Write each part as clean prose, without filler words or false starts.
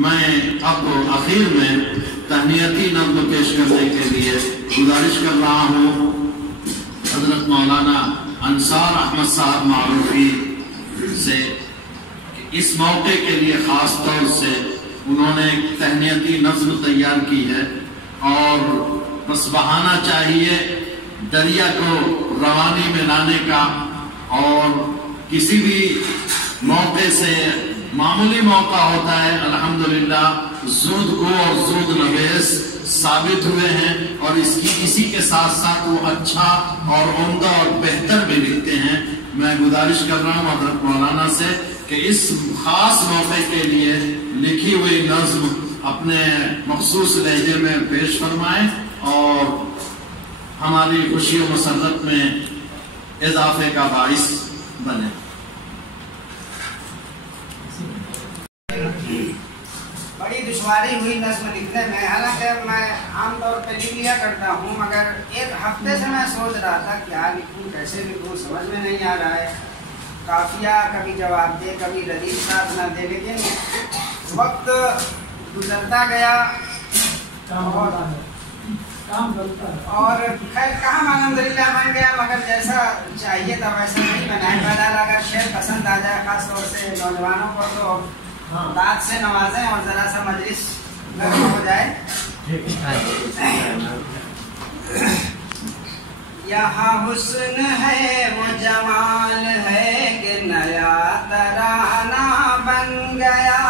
मैं अब आखिर में तहनीयती नज़्म पेश करने के लिए गुजारिश कर रहा हूँ हजरत मौलाना अंसार अहमद साहब मारूफी से। इस मौके के लिए ख़ास तौर से उन्होंने एक तहनीयती नज़्म तैयार की है और बस बहाना चाहिए दरिया को रवानी में लाने का, और किसी भी मौके से मामूली मौका होता है अल्हम्दुलिल्लाह ज़ूद को और ज़ूद नवेस साबित हुए हैं, और इसी के साथ साथ वो अच्छा और उम्दा और बेहतर भी लिखते हैं। मैं गुजारिश कर रहा हूँ हज़रत मौलाना से कि इस खास मौके के लिए लिखी हुई नज़्म अपने मखसूस लहजे में पेश फरमाएं और हमारी खुशी और मसरत में इजाफे का बाइस बने। बड़ी दुश्वारी हुई नज़्म लिखने में, हालांकि मैं आमतौर पर लिख लिया करता हूँ, मगर एक हफ्ते से मैं सोच रहा था क्या लिखूँ, कैसे लिखूँ, समझ में नहीं आ रहा है। काफिया कभी जवाब दे, कभी लदीफ साथ ना दे, लेकिन वक्त गुजरता गया और खैर काम अल्हम्दुलिल्लाह बन गया, मगर जैसा चाहिए था वैसा नहीं बना है। बहरहाल अगर शेर पसंद आ जाए, खास तौर से नौजवानों को, तो दाद से नवाजें और जरा सा मजलिस गर्म हो जाए। यहाँ हुस्न है वो जमाल है कि नया तराना बन गया।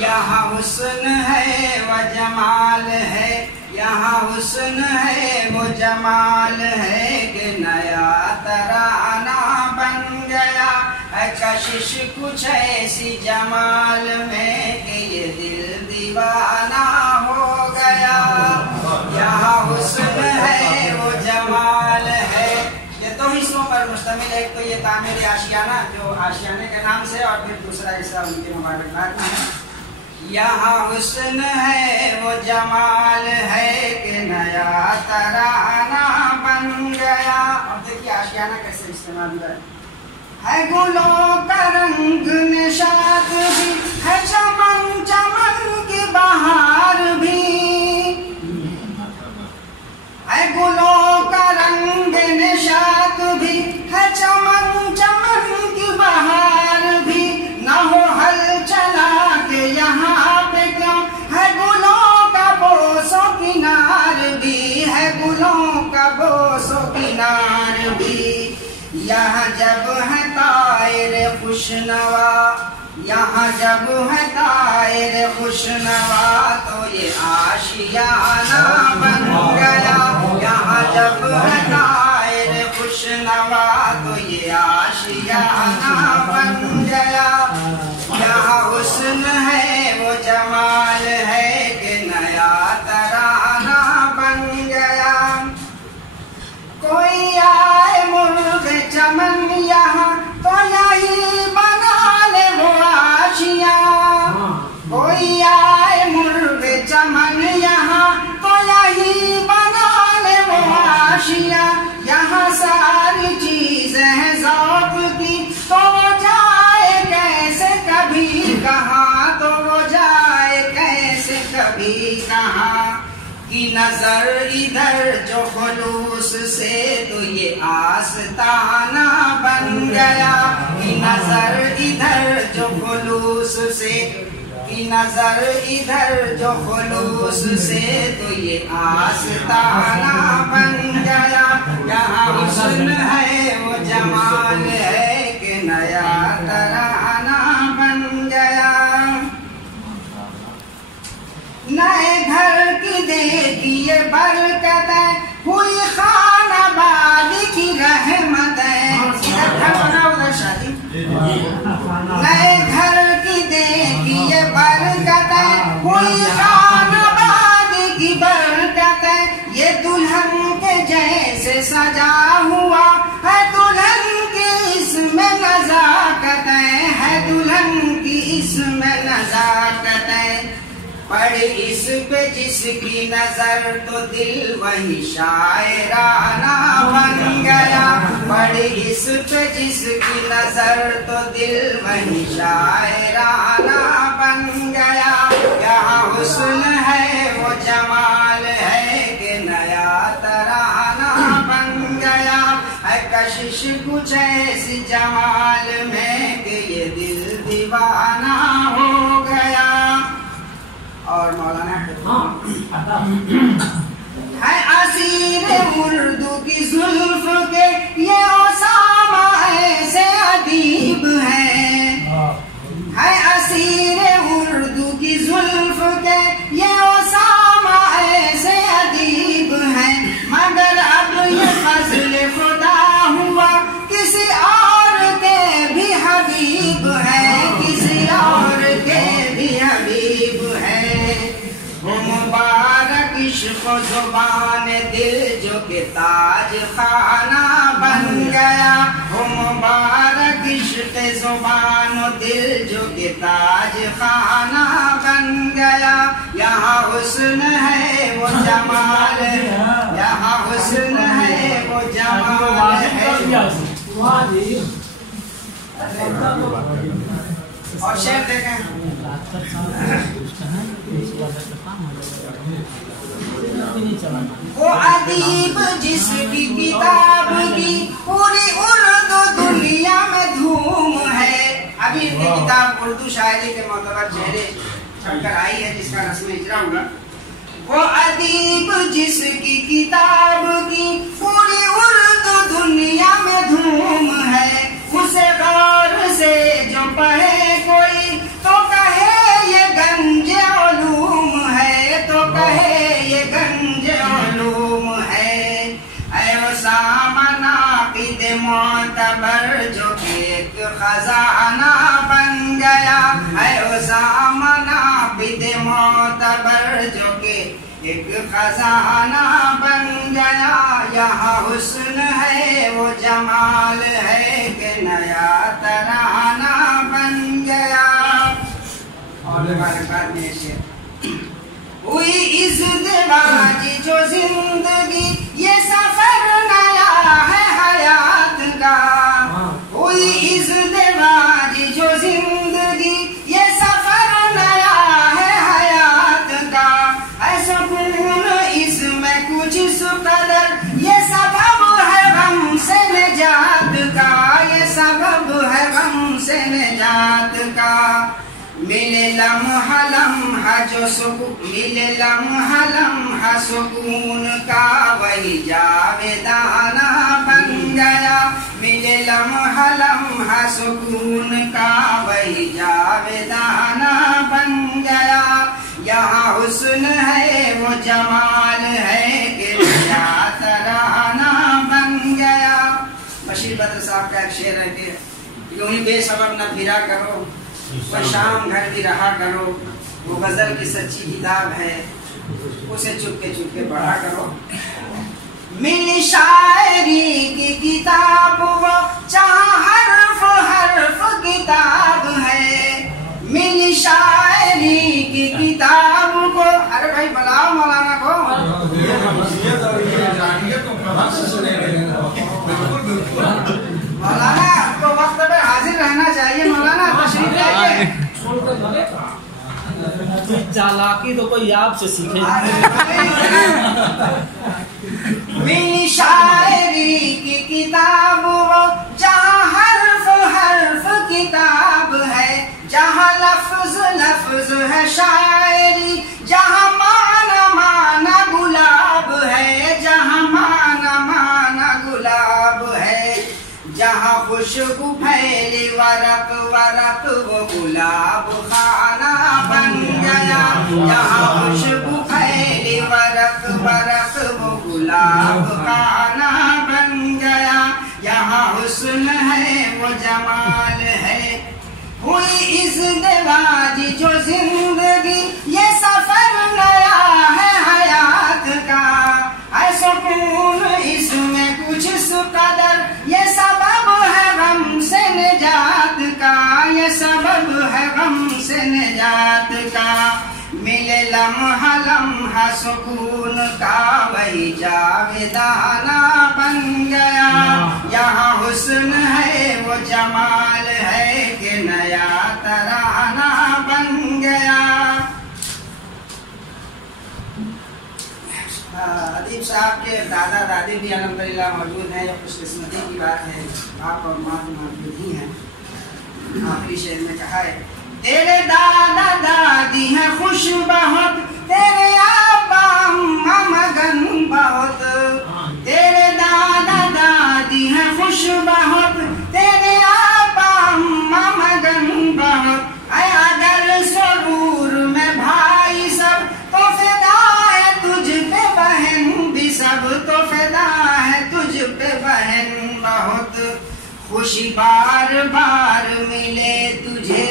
यहाँ हुस्न है वो जमाल है, यहाँ हुस्न है वो जमाल है कि नया तराना बन गया। है कशिश कुछ ऐसी जमाल में कि ये दिल दीवाना हो गया। यहाँ हुस्न है वो जमाल है। ये दो हिस्सों पर मुश्तमिल, एक तो ये तामीर आशियाना जो आशियाने के नाम से, और फिर दूसरा हिस्सा उनके मुबारकबाद में है। यहाँ हुस्न है वो जमाल है कि नया तराना बन गया। और देखिए आशियाना कैसे इस्तेमाल हुआ है गुलों का रंग निशात भी है, चमन चमन की बहार भी है। गुलों का रंग निशात भी है, चमन चमन की बहार भी। ना हो हल चला के यहाँ पे क्यों है गुलों का बोसो किनार भी है, गुलों का बोसो किनार भी। यहाँ जब है तायर खुशनवा, यहाँ जब है तायर खुशनवा, तो ये आशियाना बन गया। यहाँ जब है तायर खुशनवा, तो ये आशियाना बन गया। यहाँ हुस्न है वो जमाल है कि नया तराना बन गया। कोई आए मुर्ग चमन यहाँ, तो यही बना ले वो आशिया। कोई आए मुर्ग चमन यहाँ, तो यही बना ले वो आशिया। यहाँ सारी चीजें हैं ज़ौक़ की, तो वो जाए कैसे कभी कहाँ, तो वो जाए कैसे कभी कहाँ। की नजर इधर जो खुलूस से, तो ये आस्ताना बन गया। की नजर इधर जो खुलूस से, की नजर इधर जो खुलूस से, तो ये आस्ताना बन गया। यहाँ हुस्न है वो जमाल है कि नया तराना बन गया। नए घर की देखिए बरकतें, हुई खानाबाद की रहमतें। इधर घर बना उधर शादी। नए घर की देखिए बरकतें, हुई खानाबाद की बरकतें। ये दुल्हन के जैसे सजा हुआ है, दुल्हन की इसमें नजाकतें है, दुल्हन की इसमें नजाकतें। पढ़ इस पे जिसकी नजर तो दिल वही शायराना बन गया। पढ़ इस पे जिसकी नजर तो दिल वही शायराना बन गया। यहाँ हुस्न है वो जमाल है कि नया तराना बन गया। है कशिश कुछ ऐसी जमाल में कि ये दिल दीवाना हो गया। और मौलाना है असीर उर्दू की जुल्फ के ये ओसामा ऐसे अदीब है असीर उर्दू की जुल्फ के ये ओसामा ऐसे अदीब है। मगर अब ये फज़्ल खुदा हुआ किसी और के भी हबीब है, किसी और के भी हबीब है। वो मुबारक इश्क़ ज़ुबान दिल जो कि ताज खाना बन गया। वो मुबारक इश्क़ ज़ुबान दिल जो कि ताज खाना बन गया। यहाँ हुस्न है वो जमाल, यहाँ हुस्न है वो जमाल है। और शेर देखें, वो अदीब जिसकी किताब की पूरी उर्दू दुनिया में धूम है। अभी इनकी किताब उर्दू शायरी के मोतबर चेहरे छपकर आई है जिसका रस्म इजरा हुआ। वो अदीब जिसकी किताब की पूरी उर्दू दुनिया में धूम है। उसे गौर से जो पढ़े कोई तो कहे ये गंज उलूम है, तो कहे ये गंज उलूम है। सामना क़िद मोतबर जो कि एक खजाना बन गया है। सामना क़िद मोतबर जो कि एक खजाना बन गया। यहाँ हुस्न है वो जमाल है कि नया तराना बन गया। और बाद में से हुई इज़्दिवाजी जो जिंदगी ये सफर नया है हयात का। हुई इज़्दिवाजी जो जिंदगी ये सफर नया है हयात का। ऐसा सुकून इसमें कुछ सुकदर ये सबब है गम से निजात का, ये सबब है गम से निजात का। मिले लम्हा लम्हा जो सुकून, मिले लम्हा लम्हा सुकून का वही जावेदाना बन गया। मिले लम्हा लम्हा सुकून का वही जावेदाना बन गया। यहाँ हुस्न है वो जमाल है कि नया तराना बन गया। बशीर बद्र साहब का एक शेर है कि यूं ही बेसबब न फिरा करो, वह शाम घर भी रहा करो। वो गजल की सच्ची किताब है, उसे चुपके चुपके पढ़ा करो। मिली शायरी की किताब वो जहाँ हर्फ हर्फ किताब है। मिली शायरी की किताब को, अरे भाई बुलाओ मौलाना को। मौलाना आपको वक्त पे हाजिर रहना चाहिए। मौलाना तशरीफ लाइए। चालाकी तो कोई आपसे सीखे। मेरी शायरी की किताब वो जहाँ हर्फ हर्फ किताब है। जहाँ लफ्ज लफ्ज है शायरी, जहाँ माना माना गुलाब है, जहाँ माना माना गुलाब है। जहाँ खुशबू फैली वरक वरक वो गुलाब खाना बन गया। जहाँ खुशबू फैली वरक वरक वो गुलाब खाना बन गया। यहाँ हुस्न है वो जमाल है। हुई इज़्दिवाजी जो जिंदगी ये सफर नया है हयात का। है सुकून इसमें कुछ सुकदर ये सबब है गम से निजात का, ये सबब है गम से निजात का। मिले लम्हा लम्हा सुकून का वही जावेदाना बन गया। यहाँ हुस्न है वो जमाल है कि नया तराना बन गया। अदीब साहब के दादा दादी भी अल्हम्दुलिल्लाह मौजूद हैं। ये खुशकिस्मती की बात है, आप और माँ मौजूद ही हैं। आखिरी शेर में कहा है, तेरे दादा दादी हैं खुश बहुत, तेरे आबा अम्मा मगन बहुत। तेरे दादा दादी हैं खुश बहुत, तेरे आबा अम्मा मगन बहुत। अगर सरूर में भाई सब तो फिदा है तुझ पे बहन भी सब, तो फिदा है तुझ पे बहन बहुत। खुशी बार बार मिले तुझे,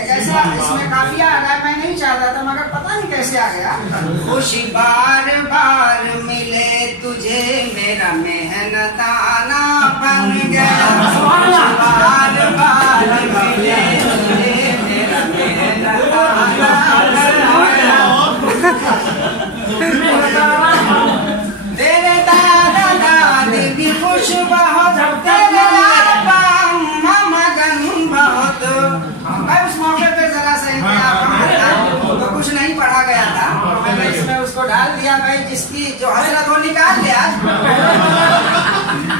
ऐसा इसमें काफी आ रहा है, मैं नहीं चाहता था मगर पता नहीं कैसे आ गया। खुशी बार बार मिले तुझे मेरा मेहनताना बन गया। बार बार मिले तुझे मेरा मेहनताना बन गया। तेरे दादा दादी भी खुश बहुत, तेरे आबा अम्मा मगन बहुत। मैं उस मौके पे जरा सा तो कुछ नहीं पढ़ा गया था, मैंने इसमें उसको डाल दिया भाई, जिसकी जो हसरत वो निकाल लिया।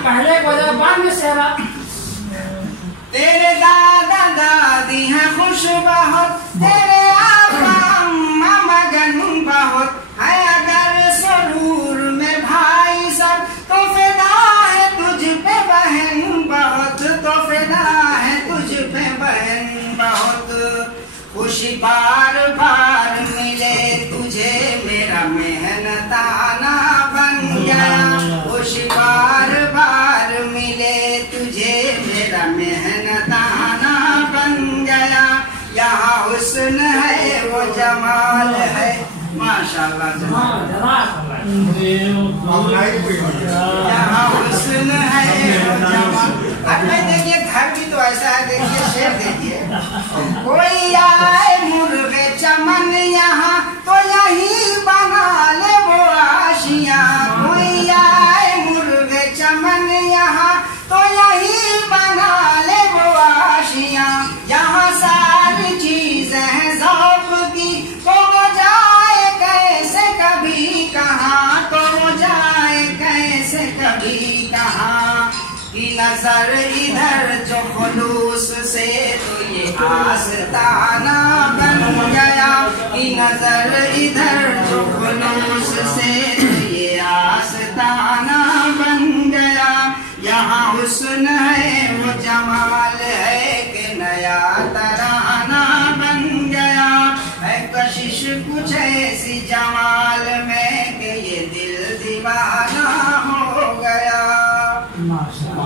पहले को बाद में सेहरा। तेरे दादा दादी हैं खुश बहुत, तेरे आबा अम्मा मगन बहुत। है अगर सरूर में भाई सब तो फिदा है तुझ पे बहन बहुत, तो फिदा है तुझ पे बहन बहुत। खुशी बार बार मिले तुझे मेरा मेहनताना बन गया। खुशी बार बार मिले तुझे मेरा मेहनताना बन गया। यहाँ हुस्न है वो जमाल है, माशाअल्लाह यहाँ हुस्न है वो जमाल। अब मैं देखिए घर भी तो ऐसा है, देखिए शेर देखिए, कोई आए मुर्गे चमन यहाँ तो यही बना ले वो आशियाँ। कोई आए मुर्गे चमन यहाँ तो यही बना ले वो आशियाँ। यहाँ सारी चीजें हैं ज़ौक़ की तो वो जाए कैसे कभी कहाँ, तो वो जाए कैसे कभी कहाँ। की नजर इधर जो खुलूस से तो ये आस्ताना बन गया। की नजर इधर जो खुलूस से तो ये आस्ताना बन गया। यहाँ हुस्न है वो जमाल है कि नया तराना बन गया। है कशिश कुछ ऐसी जमाल में कि ये दिल दीवाना हो गया। माशाअल्लाह।